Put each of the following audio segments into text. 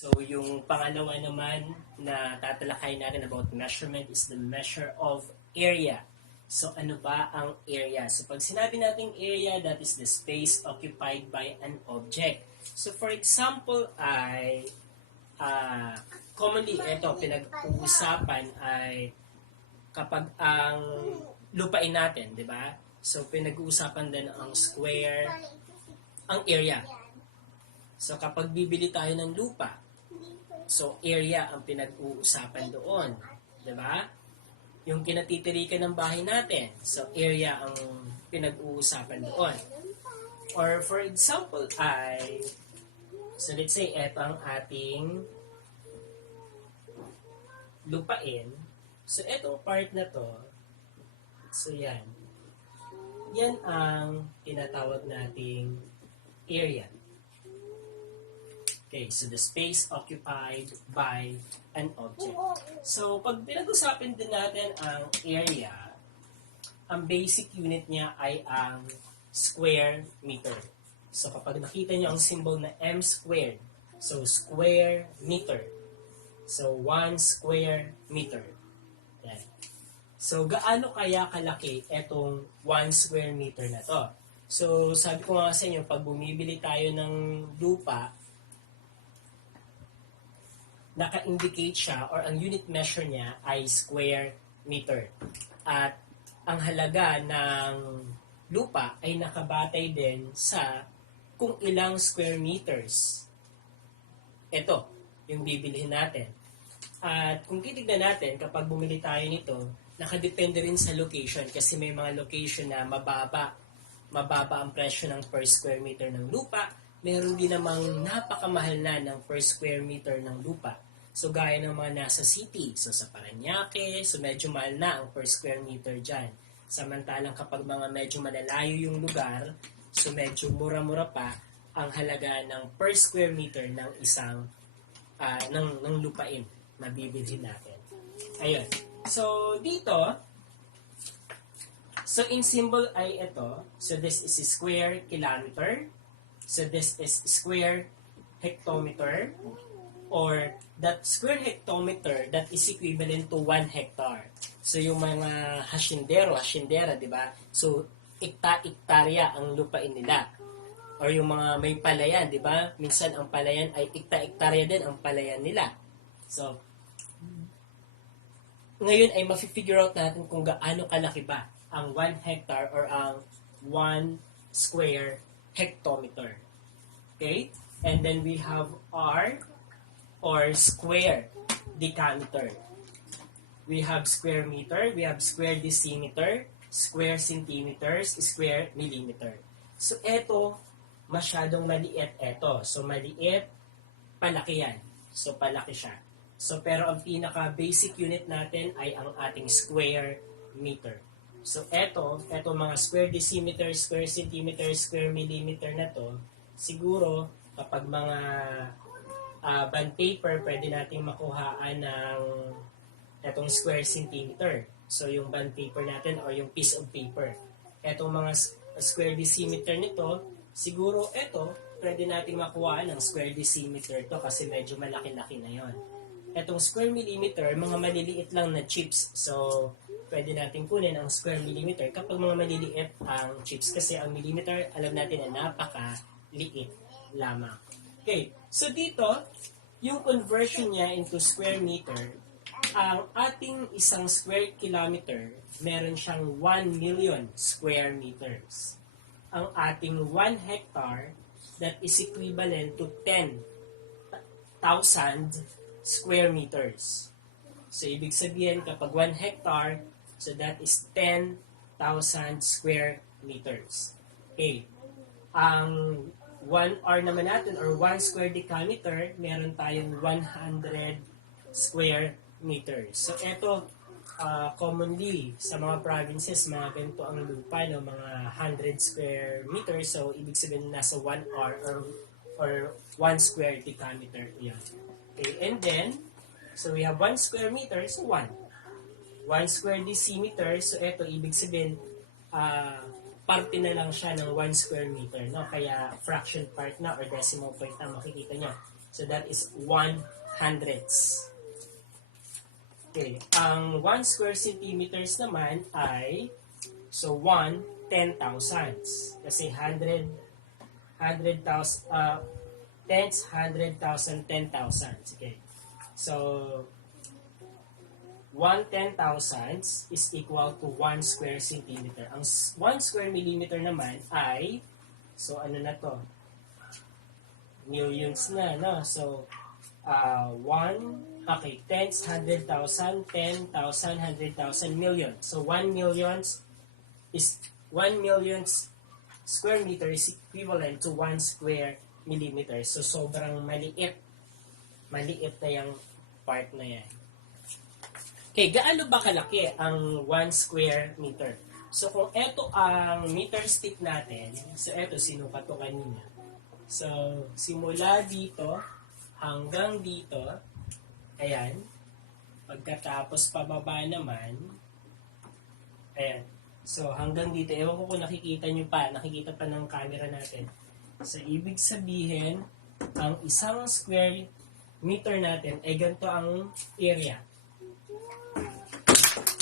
So, yung pangalawa naman na tatalakay natin about measurement is the measure of area. So, ano ba ang area? So, pag sinabi nating area, that is the space occupied by an object. So, for example, commonly, ito, pinag-uusapan ay kapag ang lupain natin, di ba? So, pinag-uusapan din ang square, ang area. So, kapag bibili tayo ng lupa, so area ang pinag-uusapan doon. Diba? Yung kinatitirikan ng bahay natin, so area ang pinag-uusapan doon. Or for example so let's say, eto ang ating lupain. So, etong part na to, so yan. Yan ang tinatawag nating area. Okay, so the space occupied by an object. So, pag pinag-usapin din natin ang area, ang basic unit niya ay ang square meter. So, kapag nakita niyo ang symbol na m squared, so square meter. So, 1 square meter. Yan. So, gaano kaya kalaki itong 1 square meter na to? So, sabi ko nga sa inyo, pag bumibili tayo ng lupa, naka-indicate siya or ang unit measure niya ay square meter. At ang halaga ng lupa ay nakabatay din sa kung ilang square meters. Ito, yung bibilihin natin. At kung titignan natin, kapag bumili tayo nito, nakadepende rin sa location kasi may mga location na mababa ang presyo ng per square meter ng lupa. Meron din namang napakamahal na ng per square meter ng lupa. So, gaya ng mga nasa city, so sa Parañaque, so medyo mahal na ang per square meter dyan. Samantalang kapag mga medyo malalayo yung lugar, so medyo mura-mura pa ang halaga ng per square meter ng isang ng lupain na bibilhin natin. Ayun. So, dito, so in symbol ay ito. So, this is square kilometer. So, this is square hectometer. Or that square hectometer that is equivalent to 1 hectare. So, yung mga hasyendera, di ba? So, ikta-iktarya ang lupain nila. Or yung mga may palayan, di ba? Minsan ang palayan ay ikta-iktarya din ang palayan nila. So, ngayon ay mafi-figure out natin kung gaano kalaki ba ang 1 hectare or ang 1 square hectometer. Okay? And then we have R or square decameter. We have square meter, we have square decimeter, square centimeters, square millimeter. So, eto, masyadong maliit eto. So, maliit, palaki yan. So, palaki siya. So, pero ang pinaka-basic unit natin ay ang ating square meter. So, eto mga square decimeter, square centimeter, square millimeter na to, siguro, kapag mga bond paper, pwede nating makuhaan ng etong square centimeter. So, yung bond paper natin or yung piece of paper. Etong mga square decimeter nito, siguro eto, pwede nating makuha ng square decimeter to kasi medyo malaki-laki na yon. Etong square millimeter, mga maliliit lang na chips. So, pwede nating kunin ang square millimeter kapag mga maliliit ang chips kasi ang millimeter, alam natin na napaka-liit lamang. Okay, so dito, yung conversion niya into square meter, ang ating isang square kilometer, meron siyang 1 million square meters. Ang ating 1 hectare, that is equivalent to 10,000 square meters. So, ibig sabihin, kapag 1 hectare, so that is 10,000 square meters. Okay, ang 1 R naman natin or 1 square decameter, meron tayong 100 square meters. So, ito, commonly, sa mga provinces, mga ganito ang lupa, no, mga 100 square meters. So, ibig sabihin, nasa 1 R or 1 square decameter. Yan. Okay, and then, so we have 1 square meter, so 1. 1 square decimeter, so ito, ibig sabihin, parte na lang siya ng 1 square meter, no? Kaya fraction part na or decimal point na makikita niya. So that is 1/100ths. Okay, ang 1 square centimeters naman ay, so 1 10,000s. Kasi 100,000, tenths, 100,000, 10,000. Okay. So, 1 10,000s is equal to 1 square centimeter. Ang 1 square millimeter naman ay, so ano na to? Millions na, no? So, 10's, 100,000, 10,000, 100,000, million. So, 1 million square meter is equivalent to 1 square millimeter. So, sobrang maliit. Maliit na yung part na yan. Okay, gaano ba kalaki ang 1 square meter? So, kung ito ang meter stick natin, so ito, sinukat ko kanina. So, simula dito hanggang dito, ayan. Pagkatapos pababa naman, ayan. So, hanggang dito, ewan ko kung nakikita pa ng camera natin. So, ibig sabihin, ang isang square meter natin ay ganito ang area.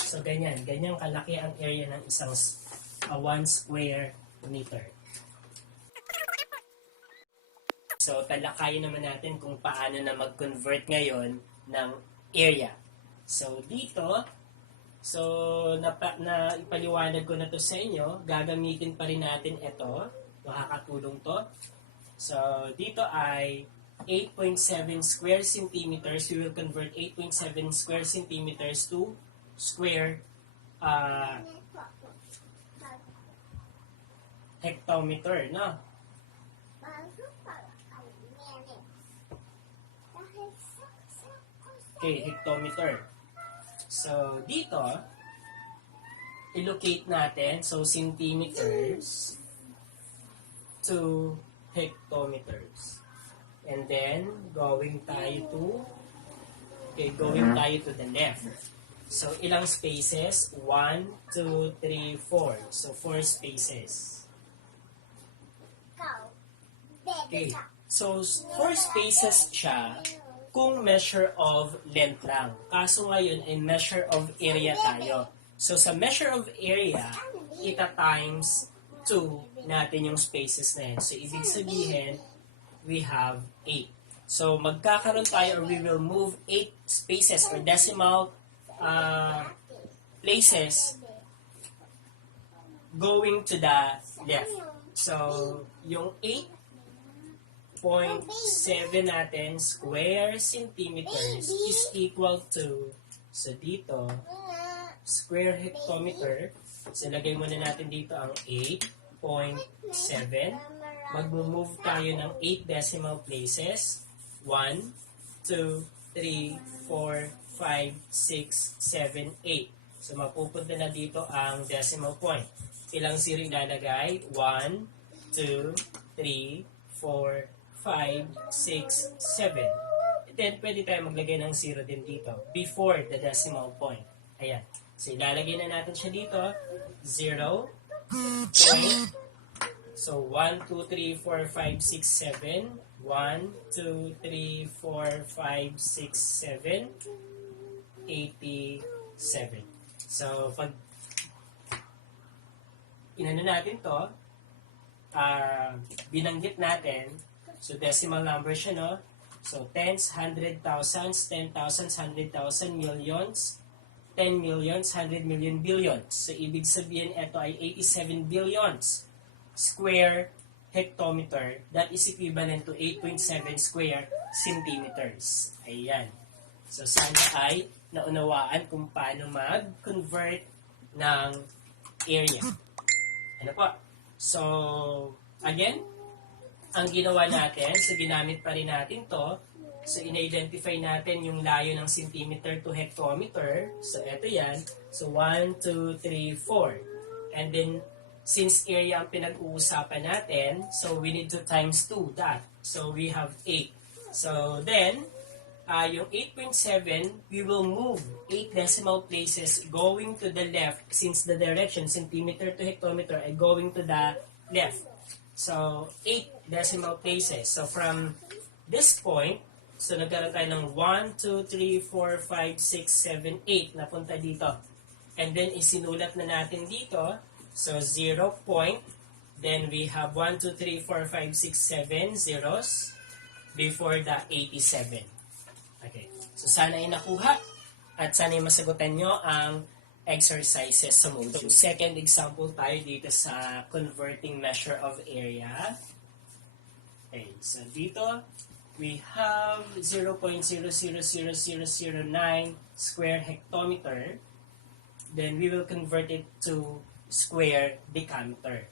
So, ganyan kalaki ang area ng isang 1 square meter. So, talakayin naman natin kung paano na mag-convert ngayon ng area. So, dito, ipaliwanag ko na to sa inyo. Gagamitin pa rin natin ito. Makakatulong to. So, dito ay 8.7 square centimeters. We will convert 8.7 square centimeters to square hectometer, no? Okay, hectometer. So, dito, i-locate natin, so centimeters to hectometers. And then, going tayo to the left. So, ilang spaces? 1, 2, 3, 4. So, 4 spaces. Okay. So, 4 spaces siya kung measure of length lang. Kaso ngayon ay measure of area tayo. So, sa measure of area, ita-times 2 natin yung spaces na yan. So, ibig sabihin, we have 8. So, magkakaroon tayo or we will move 8 spaces or decimal places going to the left. So, yung 8.7 natin square centimeters is equal to, so dito, square hectometer. So, lagay muna natin dito ang 8.7. Mag-move tayo ng 8 decimal places. 1, 2, 3, 4, 5, 6, 7, 8. So, mapupunta na dito ang decimal point. Ilang zero ilalagay? 1, 2, 3, 4, 5, 6, 7. And then, pwede tayo maglagay ng 0 din dito before the decimal point. Ayan. So, ilalagay na natin siya dito. 0, point. So, 1, 2, 3, 4, 5, 6, 7. 1, 2, 3, 4, 5, 6, 7. 87. So, pag inano natin to, binanggit natin, so decimal number siya, no? So, tens, 100,000, 10,000, 100,000, millions, 10 millions, 100 million, billions. So, ibig sabihin, ito ay 87 billions square hectometer. That is equivalent to 8.7 square centimeters. Ayan. So, sana ay naunawaan kung paano mag-convert ng area. Ano po? So, again, ang ginawa natin, so ginamit pa rin natin to. So, in-identify natin yung layo ng centimeter to hectometer. So, eto yan. So, 1, 2, 3, 4. And then, since area ang pinag-uusapan natin, so we need to times 2 that. So, we have 8. So, then, yung 8.7, we will move 8 decimal places going to the left since the direction, centimeter to hectometer, ay going to the left. So, 8 decimal places. So, from this point, so nagkaroon tayo ng 1, 2, 3, 4, 5, 6, 7, 8 napunta dito. And then, isinulat na natin dito. So, 0 point. Then, we have 1, 2, 3, 4, 5, 6, 7 zeros before the 87. Okay. So, sana ay nakuha at sana ay masagutan nyo ang exercises sa module. So, second example tayo dito sa converting measure of area. Okay. So, dito, we have 0.000009 square hectometer. Then we will convert it to square decameter.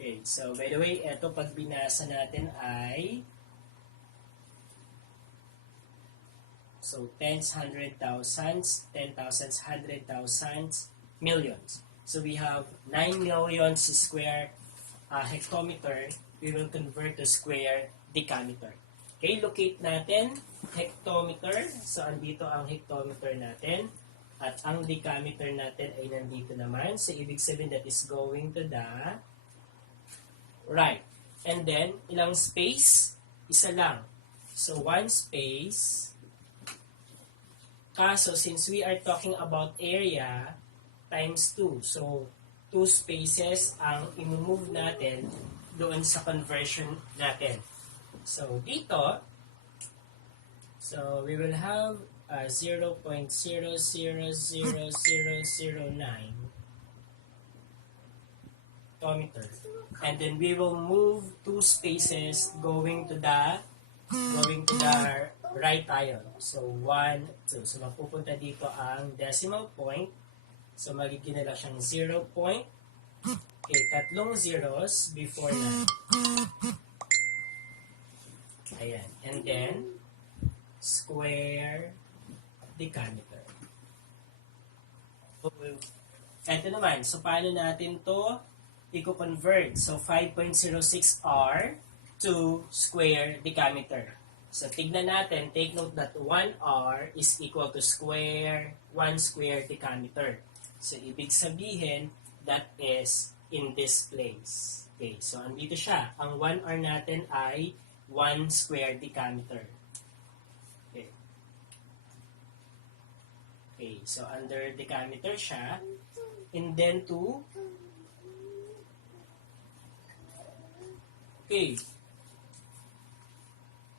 Okay, so by the way, ito pag binasa natin ay so tens, hundred thousands, 10,000s, 100,000s, millions. So we have 9 million square hectometer. We will convert to square decameter. Okay, locate natin hectometer. So, andito ang hectometer natin. At ang decameter natin ay nandito naman. So, ibig sabihin that is going to the right. And then, ilang space? Isa lang. So, one space. Kaso, since we are talking about area, times 2. So, 2 spaces ang i-move natin doon sa conversion natin. So, dito, so we will have 0.000009 hectometer. And then we will move 2 spaces going to the right tayo. So, 1, 2. So, mapupunta dito ang decimal point. So, magiging nila siyang 0 point. Okay, tatlong zeros before na. Ayan. And then, square decameter. Ito naman. So, paano natin to i-convert? So, 5.06 R to square decameter. So, tignan natin. Take note that 1 R is equal to square 1 square decameter. So, ibig sabihin, that is in this place. Okay. So, andito siya. Ang 1 R natin ay 1 square decameter. Okay. Okay, so under decameter siya. And then to okay.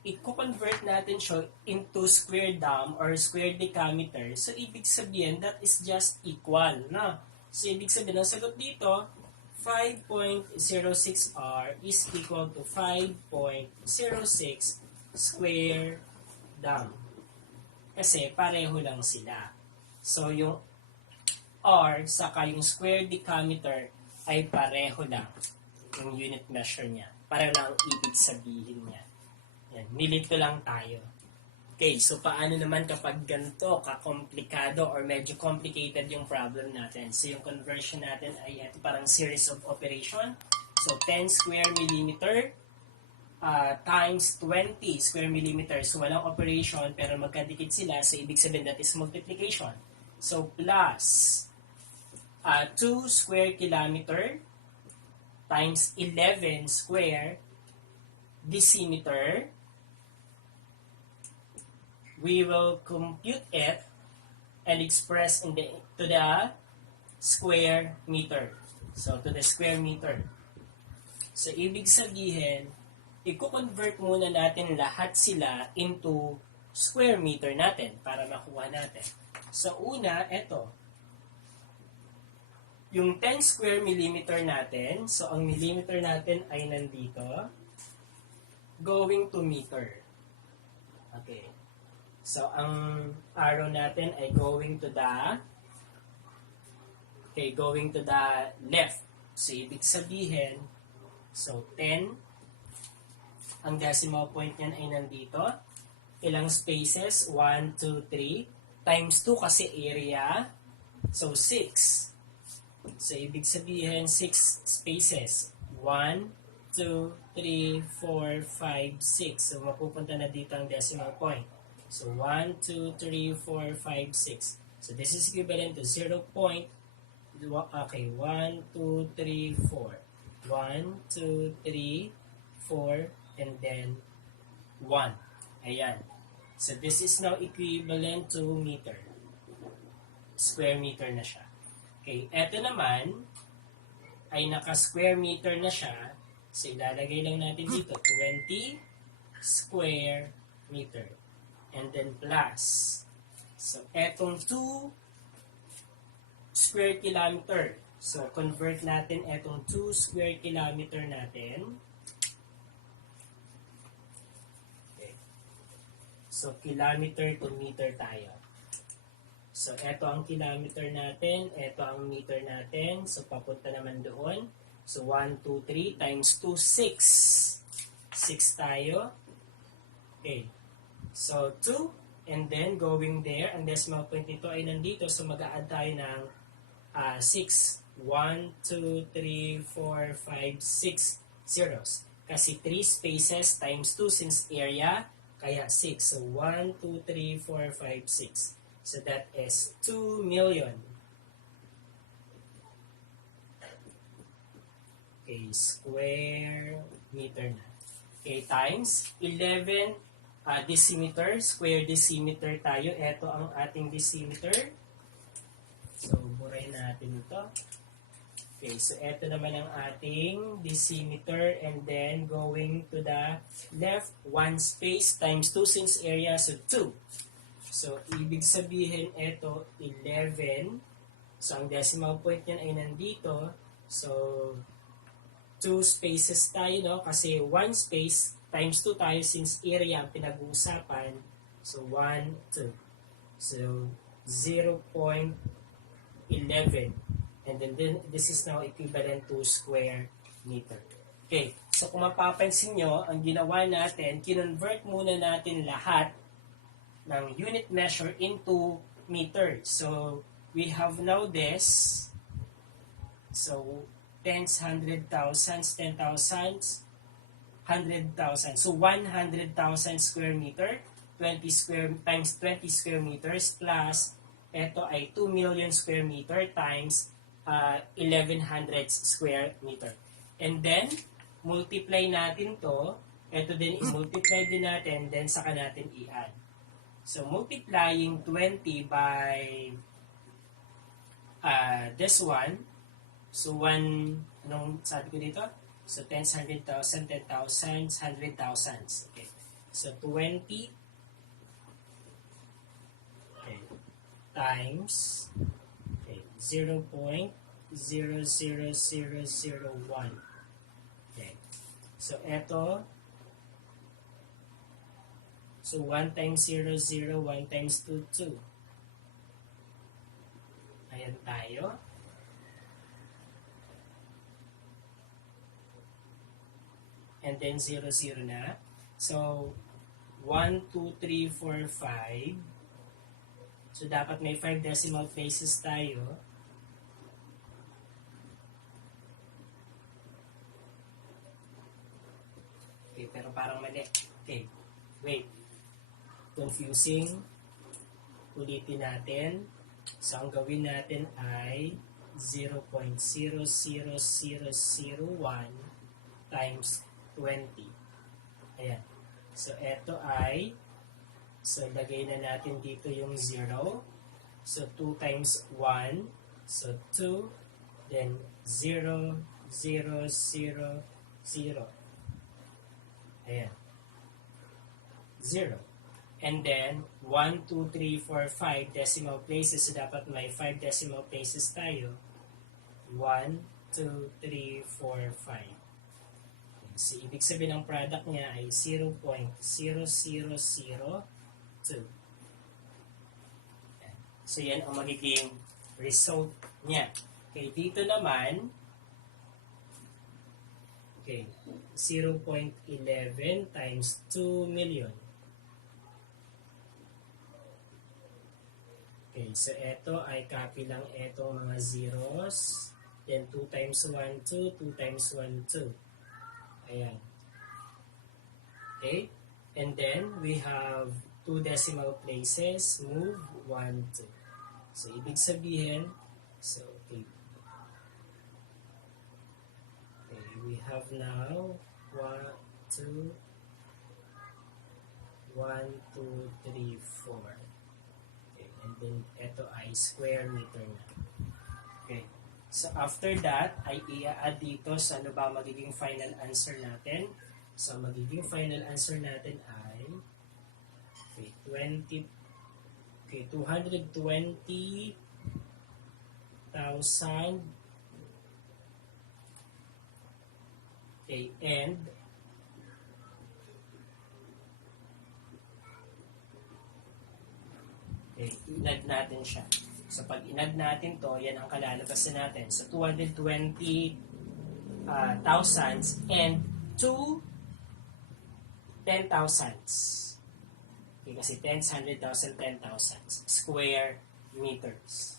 I-convert natin siya into square dam or square decameter. So, ibig sabihin, that is just equal. No? So, ibig sabihin, ang sagot dito, 5.06 R is equal to 5.06 square dam. Kasi pareho lang sila. So, yung R saka yung square decameter ay pareho lang. Yung unit measure niya. Pareho lang ang ibig sabihin niya. Yan, nilito lang tayo. Okay, so paano naman kapag ganito, kakomplikado or medyo complicated yung problem natin? So yung conversion natin ay ito parang series of operation. So 10 square millimeter times 20 square millimeter. So walang operation pero magkadikit sila. So ibig sabihin that is multiplication. So plus 2 square kilometer times 11 square decimeter. We will compute it and express to the square meter. So, to the square meter. So, ibig sabihin, i-convert muna natin lahat sila into square meter natin para makuha natin. So, una, ito. Yung 10 square millimeter natin, so ang millimeter natin ay nandito, going to meter. Okay. So, ang arrow natin ay going to the left. So, ibig sabihin, so 10, ang decimal point niyan ay nandito. Ilang spaces? 1, 2, 3. Times 2 kasi area. So, 6. So, ibig sabihin, 6 spaces. 1, 2, 3, 4, 5, 6. So, mapupunta na dito ang decimal point. So, 1, 2, 3, 4, 5, 6. So, this is equivalent to 0. Okay, 1, 2, 3, 4. 1, 2, 3, 4, and then 1. Ayan. So this is now equivalent to meter. Square meter na siya. Okay, eto naman ay naka-square meter na siya. So ilalagay lang natin dito 20 square meter. And then plus. So etong 2 square kilometer. So convert natin etong 2 square kilometer natin. Okay. So kilometer to meter tayo. So, ito ang kilometer natin, ito ang meter natin. So, papunta naman doon. So, 1, 2, 3 times 2, 6. 6 tayo. Okay. So, 2. And then, going there, ang decimal point nito ay nandito. So, mag-a-add tayo ng 6. 1, 2, 3, 4, 5, 6 zeros. Kasi 3 spaces times 2 since area, kaya 6. So, 1, 2, 3, 4, 5, 6. So that is 2 million. Okay, square meter na. Okay, times 11 decimeter, square decimeter tayo. Ito ang ating decimeter. So, burahin natin ito. Okay, so ito naman ang ating decimeter and then going to the left, 1 space times 2 since area, so 2. So, ibig sabihin, ito, 11. So, ang decimal point niyan ay nandito. So, 2 spaces tayo, no? Kasi 1 space times 2 tayo since area ang pinag-uusapan. So, 1, 2. So, 0.11. And then, this is now equivalent to square meter. Okay. So, kung mapapansin nyo, ang ginawa natin, kinonvert muna natin lahat ng unit measure into meter. So, we have now this. So, tens, hundred thousands, 10,000s, 100,000. So, 100,000 square meter, 20 square times 20 square meters plus ito ay 2 million square meter times 1,100 square meter. And then, multiply natin to. Ito din, i-multiply din natin, then saka natin i-add. So, multiplying 20 by this one. So, 1, anong sabi ko dito? So, tens, 100,000, 10,000, 100,000. Okay. So, 20 okay, times okay, 0.00001. Okay. So, eto so, 1 times 0, 0, 1 times 2, 2. Ayan tayo. And then 0, 0 na. So, 1, 2, 3, 4, 5. So, dapat may 5 decimal places tayo. Okay, pero parang mali. Okay, wait. Confusing. Ulitin natin. So, ang gawin natin ay 0.00001 times 20. Ayan. So, eto ay, so, lagay na natin dito yung 0. So, 2 times 1. So, 2. Then, 0, 0, 0, 0. Ayan. 0. And then, 1, 2, 3, 4, 5 decimal places. So, dapat may 5 decimal places tayo. 1, 2, 3, 4, 5. So, ibig sabihin ng product niya ay 0.0002. So, yan ang magiging result niya. Okay, dito naman, okay, 0.11 times 2 million. Okay, so ito ay copy lang ito mga zeros. Then 2 times 1, 2. 2 times 1, 2. Ayan. Okay? And then, we have 2 decimal places. Move 1, 2. So, ibig sabihin, so, okay. Okay, we have now 1, 2, 1, 1, 2, 3, 4. Okay, and then ito ay square meter na. Okay. So after that, ay i-add dito sa ano ba magiging final answer natin. So magiging final answer natin ay okay, 220,000. Okay, and okay, inad natin siya. So pag inad natin to, yan ang kalalabasan natin. So 220 thousands and 2 10,000s. Okay, kasi tens, 100,000, 10,000 square meters.